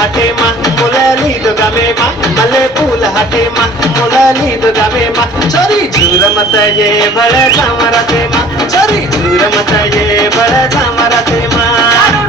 हाटे मा मुलाली दुगामे मा मले फूल हाटे मा मुलाली दुगामे मा चोरी झूर मत ये बड़ सामरते मा चोरी झूर मत ये बड़ सामरते मा